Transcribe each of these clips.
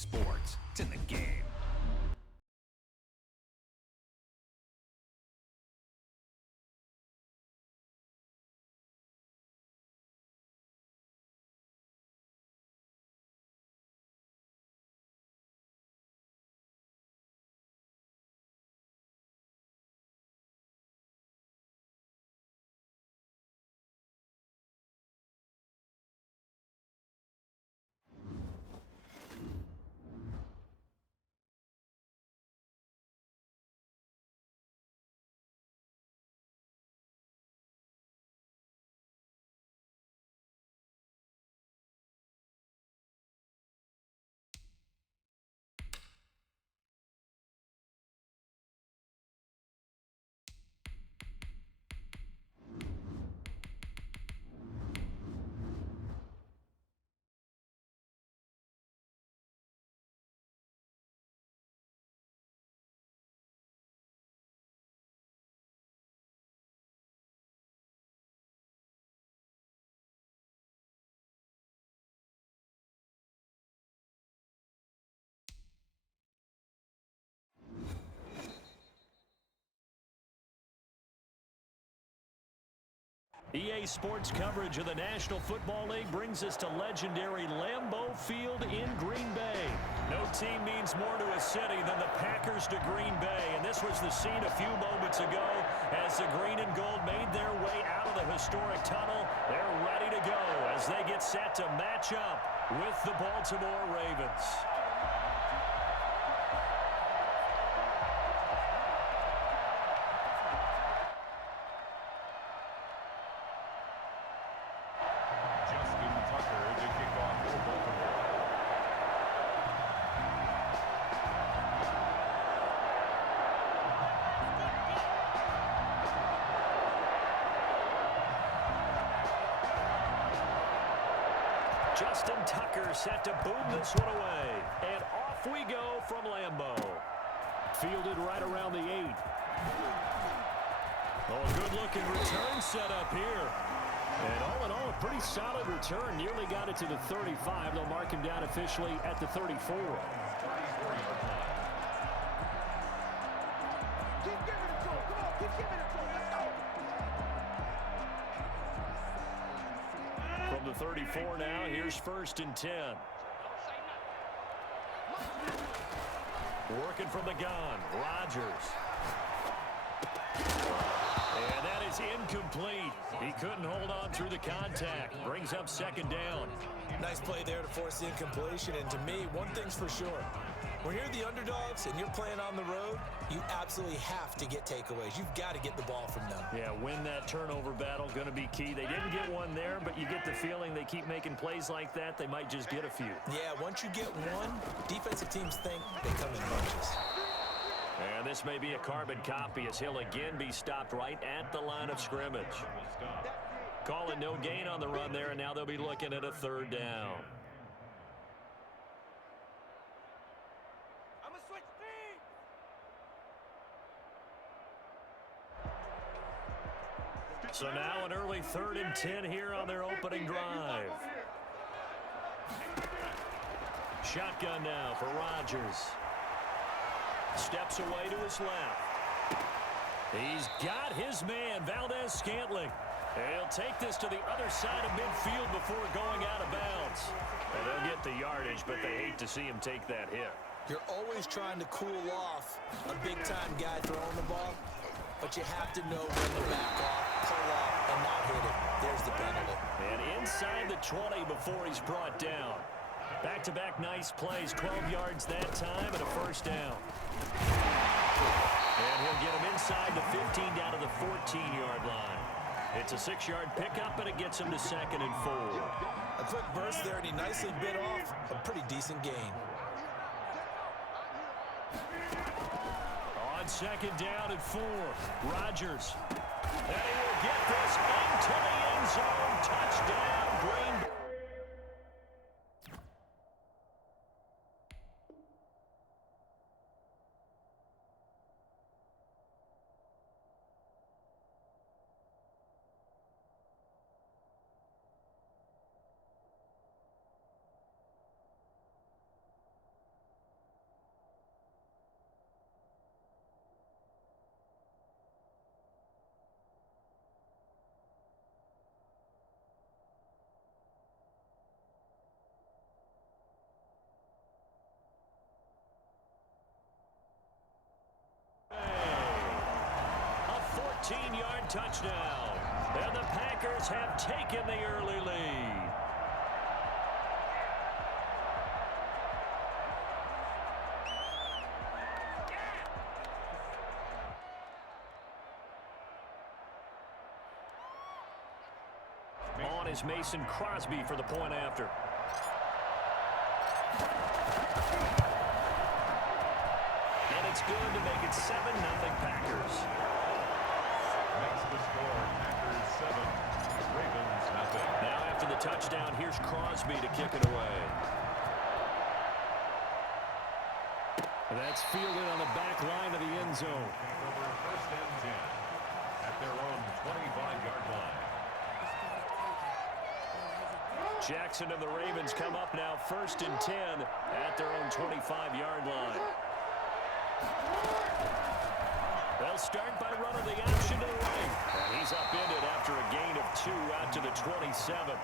sports. It's in the game. EA Sports coverage of the National Football League brings us to legendary Lambeau Field in Green Bay. No team means more to a city than the Packers to Green Bay, and this was the scene a few moments ago as the green and gold made their way out of the historic tunnel. They're ready to go as they get set to match up with the Baltimore Ravens. Justin Tucker set to boom this one away. And off we go from Lambeau. Fielded right around the 8. Oh, good-looking return set up here. And all in all, a pretty solid return. Nearly got it to the 35. They'll mark him down officially at the 34. Keep giving it to him. Come on, keep giving it to him. Let's go. From the 34 now, here's 1st and 10. Working from the gun, Rodgers. And that is incomplete. He couldn't hold on through the contact. Brings up 2nd down. Nice play there to force the incompletion. And to me, one thing's for sure. When you're the underdogs and you're playing on the road, you absolutely have to get takeaways. You've got to get the ball from them. Yeah, win that turnover battle, going to be key. They didn't get one there, but you get the feeling they keep making plays like that, they might just get a few. Yeah, once you get one, defensive teams think they come in bunches. And this may be a carbon copy as he'll again be stopped right at the line of scrimmage. Calling no gain on the run there, and now they'll be looking at a 3rd down. So now an early 3rd and 10 here on their opening drive. Shotgun now for Rodgers. Steps away to his left. He's got his man, Valdez-Scantling. He'll take this to the other side of midfield before going out of bounds. And they'll get the yardage, but they hate to see him take that hit. You're always trying to cool off a big-time guy throwing the ball, but you have to know when to back off, pull off, and not hit him. There's the penalty. And inside the 20 before he's brought down. Back-to-back nice plays, 12 yards that time and a 1st down. And he'll get him inside the 15 down to the 14-yard line. It's a 6-yard pickup, and it gets him to 2nd and 4. A quick burst there, and he nicely bit off a pretty decent gain. On 2nd down and 4, Rodgers. And he will get this into the end zone. Touchdown, Green Bay. 14-yard touchdown. And the Packers have taken the early lead. On is Mason Crosby for the point after. And it's good to make it 7-0 Packers. Makes the score Packers 7, Ravens nothing. Now after the touchdown, here's Crosby to kick it away. And that's fielded on the back line of the end zone. Over first and 10 at their own 25-yard line. Jackson and the Ravens come up now first and 10 at their own 25-yard line. They'll start by running the option to the right. And he's upended after a gain of 2 out to the 27.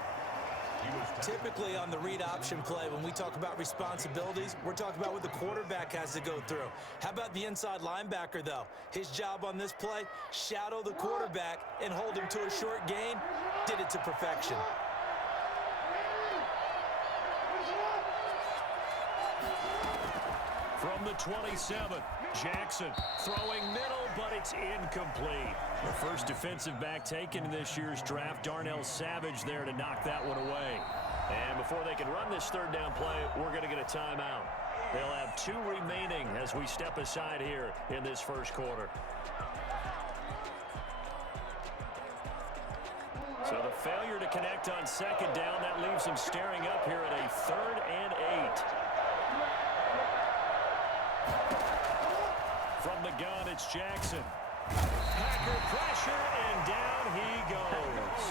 Typically on the read option play, when we talk about responsibilities, we're talking about what the quarterback has to go through. How about the inside linebacker, though? His job on this play, shadow the quarterback and hold him to a short gain. Did it to perfection. From the 27, Jackson throwing middle, but it's incomplete. The first defensive back taken in this year's draft, Darnell Savage there to knock that one away. And before they can run this third down play, we're going to get a timeout. They'll have 2 remaining as we step aside here in this first quarter. So the failure to connect on second down, that leaves them staring up here at a 3rd and 8. From the gun, it's Jackson. Packer pressure, and down he goes.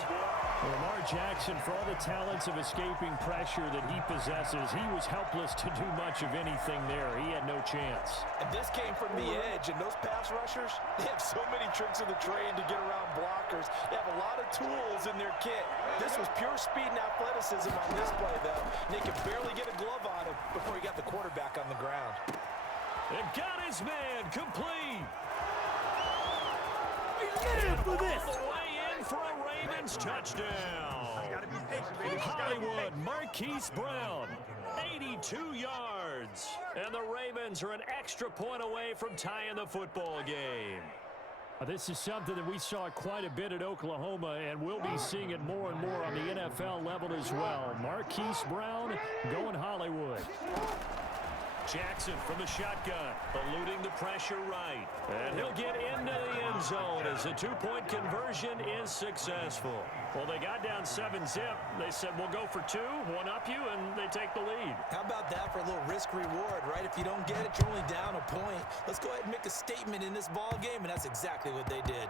Lamar Jackson, for all the talents of escaping pressure that he possesses, he was helpless to do much of anything there. He had no chance. And this came from the edge, and those pass rushers, they have so many tricks in the trade to get around blockers. They have a lot of tools in their kit. This was pure speed and athleticism on this play, though. And they could barely get a glove on him before he got the quarterback on the ground. They've got his man complete. Get for this. All the way in for a Ravens touchdown. Hollywood, Marquise Brown, 82 yards. And the Ravens are an extra point away from tying the football game. This is something that we saw quite a bit at Oklahoma, and we'll be seeing it more and more on the NFL level as well. Marquise Brown going Hollywood. Jackson from the shotgun, eluding the pressure right. And he'll get into the end zone as the 2-point conversion is successful. Well, they got down 7-zip. They said, we'll go for 2, one up you, and they take the lead. How about that for a little risk-reward, right? If you don't get it, you're only down a point. Let's go ahead and make a statement in this ball game, and that's exactly what they did.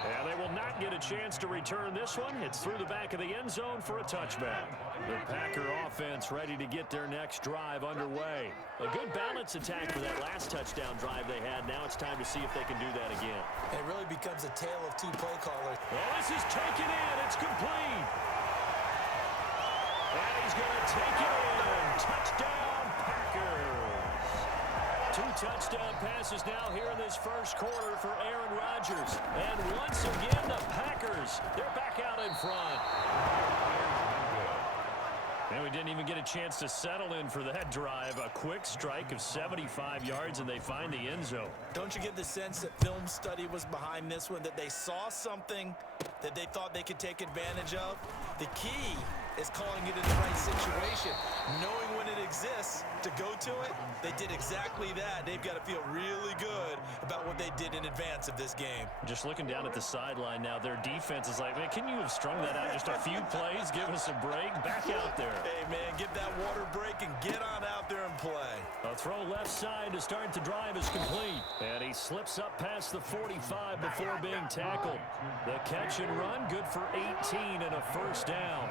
And they will not get a chance to return this one. It's through the back of the end zone for a touchback. The Packer offense ready to get their next drive underway. A good balance attack for that last touchdown drive they had. Now it's time to see if they can do that again. It really becomes a tale of 2 play callers. Well, this is taken in. It's complete. And he's going to take it in. Touchdown, Packers. 2 touchdown passes now here in this first quarter for Aaron Rodgers. And once again, the Packers, they're back out in front. And we didn't even get a chance to settle in for that drive. A quick strike of 75 yards, and they find the end zone. Don't you get the sense that film study was behind this one, that they saw something that they thought they could take advantage of? The key is calling it in the right situation, knowing when it exists to go to it. They did exactly that. They've got to feel really good about what they did in advance of this game. Just looking down at the sideline now, their defense is like, man, can you have strung that out just a few plays? Give us a break. Back out there. Hey, man, get that water break and get on out there and play. A throw left side to start the drive is complete. And he slips up past the 45 before being tackled. The catch and run, good for 18 and a first down.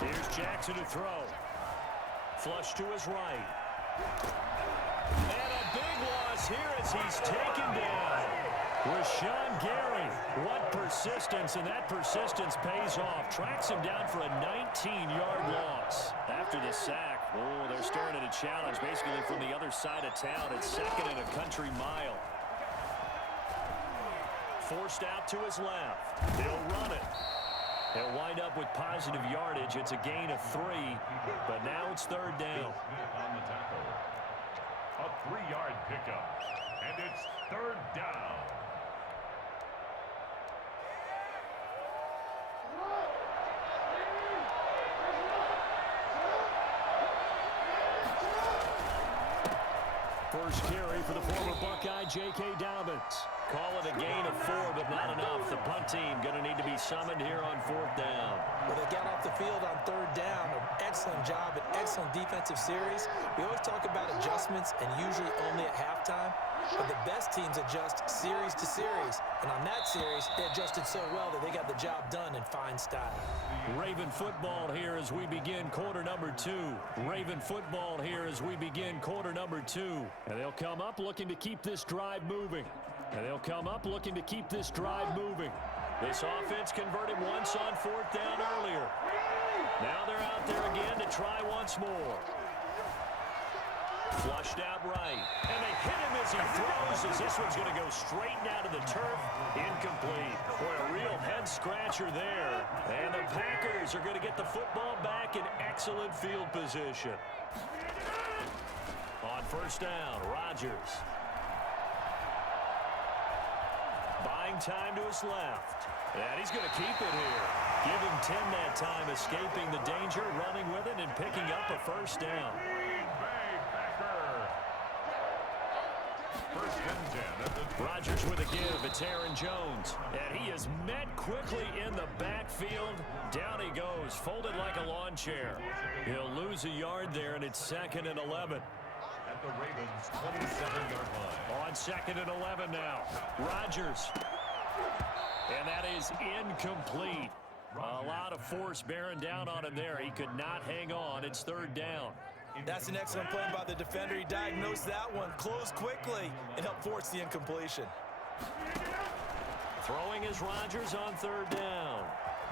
Here's Jackson to throw. Flush to his right. And a big loss here as he's taken down. Rashawn Gary. What persistence, and that persistence pays off. Tracks him down for a 19-yard loss. After the sack, oh, they're staring at a challenge basically from the other side of town. It's 2nd and a country mile. forced out to his left. He'll run it. He'll wind up with positive yardage. It's a gain of 3, but now it's third down. On the tackle. A 3-yard pickup, and it's third down. First carry for the former Buckeye, J.K. Dobbins. Call it a gain of 4, but not enough. The punt team going to need to be summoned here on fourth down. Well, they got off the field on third down. An excellent job, an excellent defensive series. We always talk about adjustments, and usually only at halftime. But the best teams adjust series to series. And on that series, they adjusted so well that they got the job done in fine style. Raven football here as we begin quarter number 2. Raven football here as we begin quarter number 2. And they'll come up looking to keep this drive moving. This offense converted once on fourth down earlier. Now they're out there again to try once more. Flushed out right. And they hit him as he throws, as this one's going to go straight down to the turf. Incomplete. Boy, a real head-scratcher there. And the Packers are going to get the football back in excellent field position. On first down, Rodgers. Buying time to his left. And he's going to keep it here. Give him 10 that time, escaping the danger, running with it, and picking up a first down. First and 10. Rodgers with a give. It's Aaron Jones. And he is met quickly in the backfield. Down he goes, folded like a lawn chair. He'll lose a yard there, and it's 2nd and 11. At the Ravens' 27-yard line. On 2nd and 11 now. Rodgers. And that is incomplete. A lot of force bearing down on him there. He could not hang on. It's third down. That's an excellent play by the defender. He diagnosed that one, closed quickly, and helped force the incompletion. Throwing is Rodgers on third down.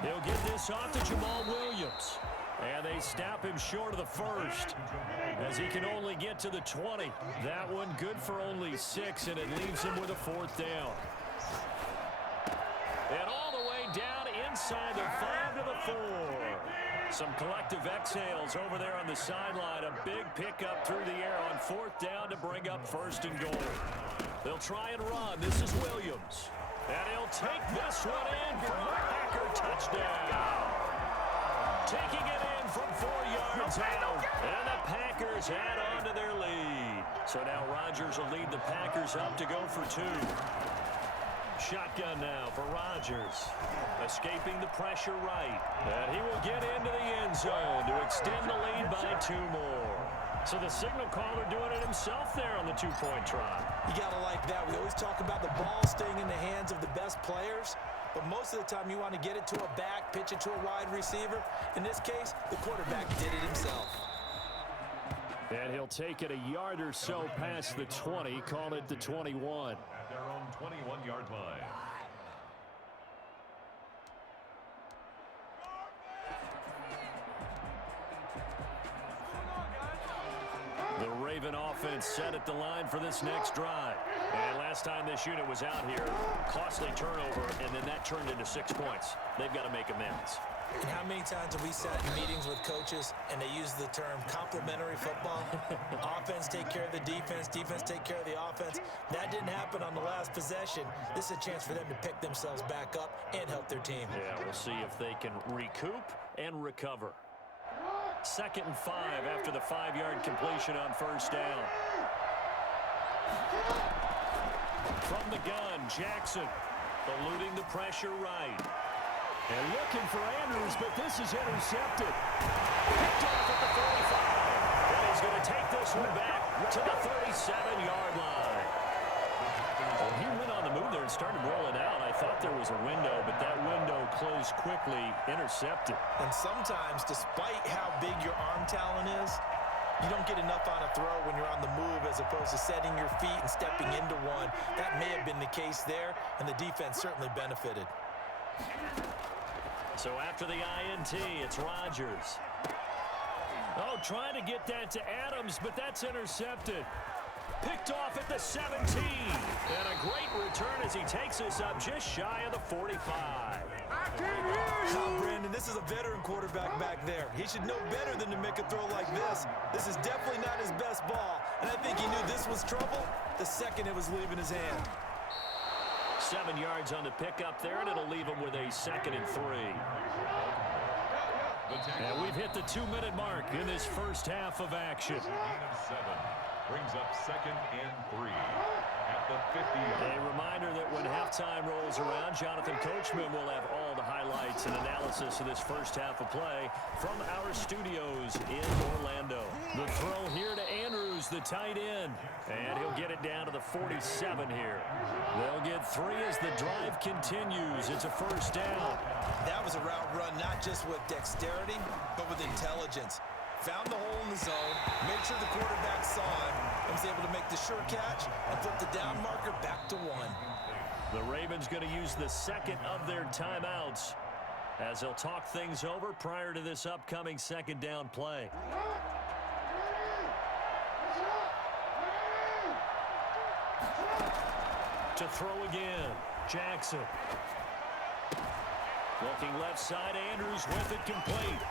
He'll get this off to Jamal Williams. And they stop him short of the first, as he can only get to the 20. That one good for only 6, and it leaves him with a fourth down. And all the way down inside the 5 to the 4. Some collective exhales over there on the sideline. A big pickup through the air on fourth down to bring up first and goal. They'll try and run. This is Williams. And he'll take this one in for a Packer touchdown. Taking it in from 4 yards out. And the Packers add on to their lead. So now Rodgers will lead the Packers up to go for 2. Shotgun now for Rodgers. Escaping the pressure right. And he will get into the end zone to extend the lead by 2 more. So the signal caller doing it himself there on the 2-point try. You got to like that. We always talk about the ball staying in the hands of the best players. But most of the time you want to get it to a back, pitch it to a wide receiver. In this case, the quarterback did it himself. And he'll take it a yard or so past the 20, call it the 21. At their own 21-yard line. The Raven offense set at the line for this next drive. And last time this unit was out here, costly turnover, and then that turned into 6 points. They've got to make amends. And how many times have we sat in meetings with coaches and they use the term complementary football? Offense take care of the defense, defense take care of the offense. That didn't happen on the last possession. This is a chance for them to pick themselves back up and help their team. Yeah, we'll see if they can recoup and recover. 2nd and 5 after the 5-yard completion on first down. From the gun, Jackson eluding the pressure right. And looking for Andrews, but this is intercepted. Picked off at the 45. And he's going to take this one back to the 37-yard line. Well, he went on the move there and started rolling out. I thought there was a window, but that window closed quickly, intercepted. And sometimes, despite how big your arm talent is, you don't get enough on a throw when you're on the move as opposed to setting your feet and stepping into one. That may have been the case there, and the defense certainly benefited. So after the INT, it's Rodgers. Oh, trying to get that to Adams, but that's intercepted. picked off at the 17. And a great return as he takes us up just shy of the 45. Now, Brandon, this is a veteran quarterback back there. He should know better than to make a throw like this. This is definitely not his best ball, and I think he knew this was trouble the second it was leaving his hand. 7 yards on the pickup there, and it'll leave him with a 2nd and 3. And we've hit the 2-minute mark in this first half of action. Brings up 2nd and 3 at the 50. A reminder that when halftime rolls around, Jonathan Coachman will have all the highlights and analysis of this first half of play from our studios in Orlando. The throw here to Andrews, the tight end. And he'll get it down to the 47 here. They'll get 3 as the drive continues. It's a first down. That was a route run not just with dexterity, but with intelligence. Found the hole in the zone, made sure the quarterback saw it, and was able to make the sure catch and flip the down marker back to 1. The Ravens going to use the 2nd of their timeouts as they'll talk things over prior to this upcoming 2nd down play. To throw again, Jackson. Looking left side, Andrews with it complete.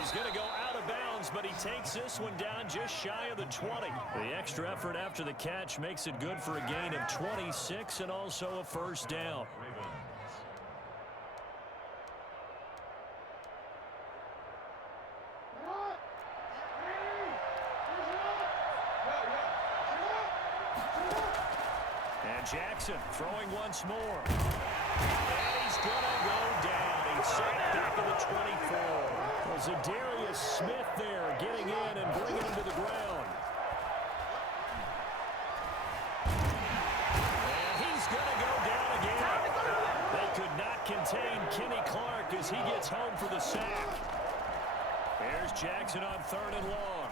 He's going to go out of bounds, but he takes this one down just shy of the 20. The extra effort after the catch makes it good for a gain of 26 and also a first down. And Jackson throwing once more. And he's going to go down. He's sacked back to the 24. Zadarius Smith there getting in and bringing him to the ground. And he's going to go down again. They could not contain Kenny Clark as he gets home for the sack. There's Jackson on 3rd and long.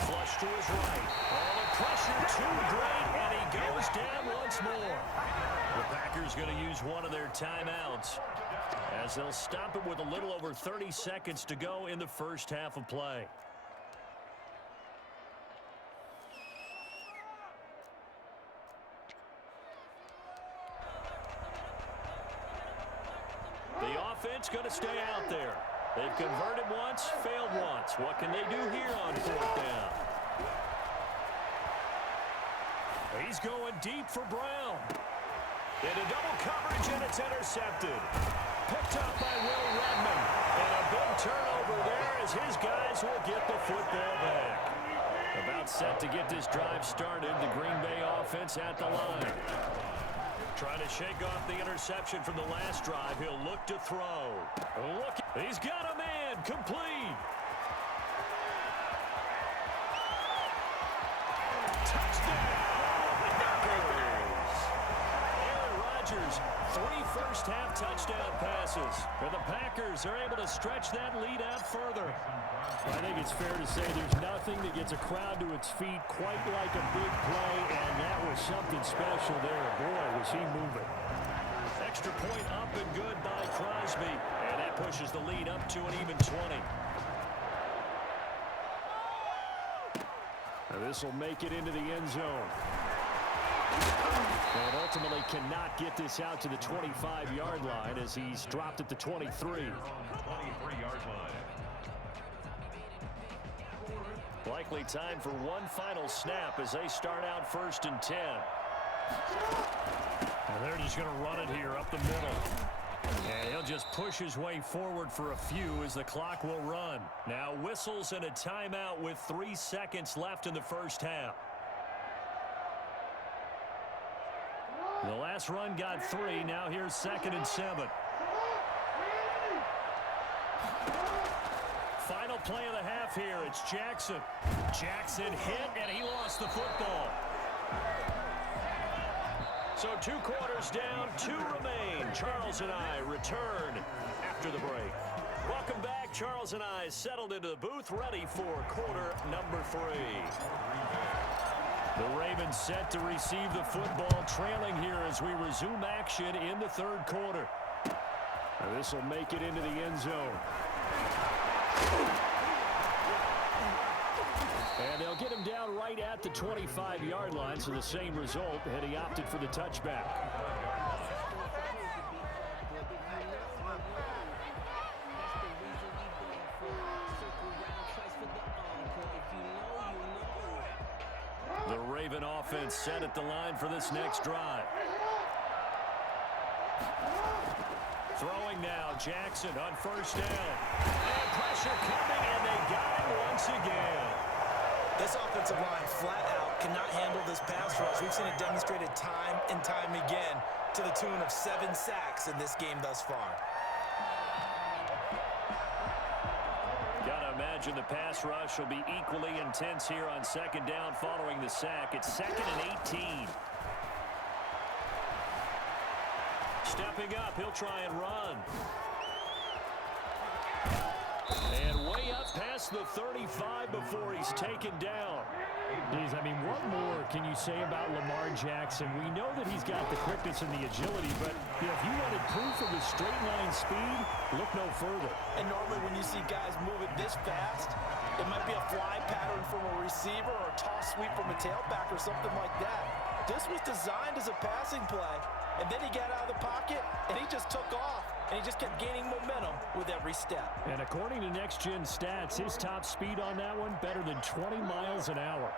Flush to his right. Oh, the pressure too great, and he goes down once more. The Packers going to use one of their timeouts as they'll stop it with a little over 30 seconds to go in the first half of play. The offense going to stay out there. They've converted once, failed once. What can they do here on 4th down? He's going deep for Brown. Into double coverage, and it's intercepted. Picked up by Will Redmond. And a big turnover there as his guys will get the football back. About set to get this drive started, the Green Bay offense at the line. Trying to shake off the interception from the last drive. He'll look to throw. Look, he's got a man, complete. Touchdown! Rodgers, 3 first-half touchdown passes. And the Packers are able to stretch that lead out further. I think it's fair to say there's nothing that gets a crowd to its feet quite like a big play, and that was something special there. Boy, was he moving. Extra point up and good by Crosby, and that pushes the lead up to an even 20. Now this will make it into the end zone. And ultimately cannot get this out to the 25-yard line as he's dropped at the 23. 23-yard line. Likely time for one final snap as they start out 1st and 10. And they're just going to run it here up the middle. And he'll just push his way forward for a few as the clock will run. Now whistles and a timeout with 3 seconds left in the first half. The last run got 3. Now here's 2nd and 7. Final play of the half here. It's Jackson. Jackson hit, and he lost the football. So 2 quarters down, 2 remain. Charles and I return after the break. Welcome back. Charles and I settled into the booth, ready for quarter number 3. The Ravens set to receive the football, trailing here as we resume action in the 3rd quarter. Now this will make it into the end zone. And they'll get him down right at the 25-yard line, so the same result, and he opted for the touchback. The Raven offense set at the line for this next drive. Throwing now, Jackson on first down. And pressure coming, and they got him once again. This offensive line flat out cannot handle this pass rush. We've seen it demonstrated time and time again to the tune of 7 sacks in this game thus far. Gotta imagine the pass rush will be equally intense here on second down following the sack. It's 2nd and 18. Stepping up, he'll try and run. And way up past the 35 before he's taken down. Geez, I mean, what more can you say about Lamar Jackson? We know that he's got the quickness and the agility, but if you wanted proof of his straight-line speed, look no further. And normally when you see guys moving this fast, it might be a fly pattern from a receiver or a toss sweep from a tailback or something like that. This was designed as a passing play, and then he got out of the pocket, and he just took off, and he just kept gaining momentum with every step. And according to Next Gen Stats, his top speed on that one, better than 20 miles an hour.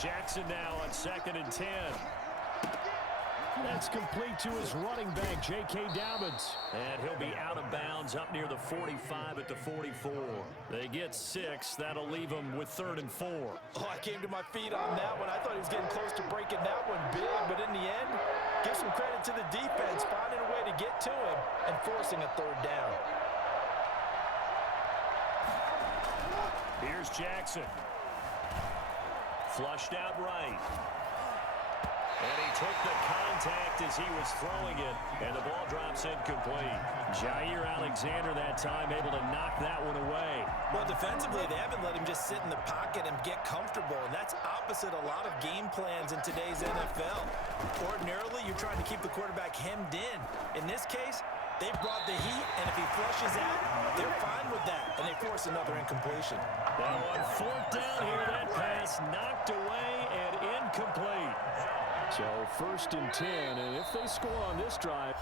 Jackson now on 2nd and 10. That's complete to his running back, J.K. Dobbins. And he'll be out of bounds up near the 45 at the 44. They get 6. That'll leave him with 3rd and 4. Oh, I came to my feet on that one. I thought he was getting close to breaking that one big, but in the end, give some credit to the defense, finding a way to get to him and forcing a 3rd down. Here's Jackson. Flushed out right. And he took the contact as he was throwing it, and the ball drops incomplete. Jair Alexander that time able to knock that one away. Well, defensively, they haven't let him just sit in the pocket and get comfortable, and that's opposite a lot of game plans in today's NFL. Ordinarily, you're trying to keep the quarterback hemmed in. In this case, they brought the heat, and if he flushes out, they're fine with that, and they force another incompletion. Now on 4th down here, that pass knocked away and incomplete. So 1st and 10, and if they score on this drive,